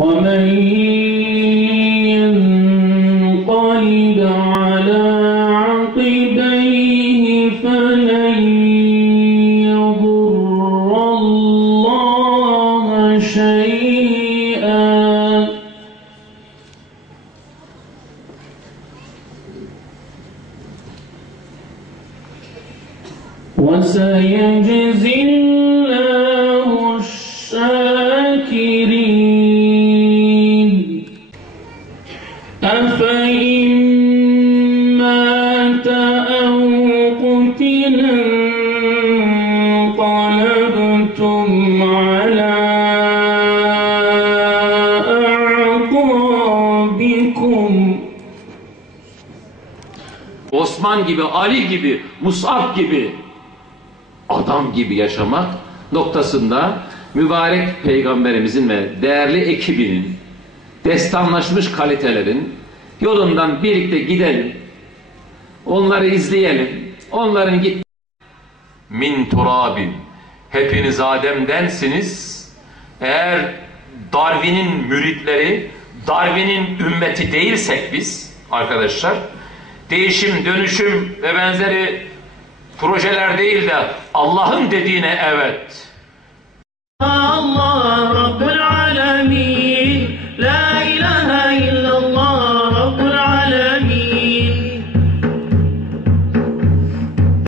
وَمَنْ يَنْقَلِبْ عَلَى عَقِبَيْهِ فَلَنْ يَضُرَّ اللَّهَ شَيْئًا وَسَيَجْزِي اللَّهُ الشَّاكِرِينَ أَفَإِن مَّاتَ أَوْ قُتِلَ انقَلَبْتُمْ عَلَى أَعْقَابِكُمْ. Osman gibi, Ali gibi, Mus'ab gibi, adam gibi yaşamak noktasında mübarek Peygamberimizin ve değerli ekibinin, destanlaşmış kalitelerin yolundan birlikte gidelim, onları izleyelim, onların min turabin, hepiniz Adem'densiniz. Eğer Darwin'in müritleri, Darwin'in ümmeti değilsek biz arkadaşlar, değişim, dönüşüm ve benzeri projeler değil de Allah'ın dediğine evet,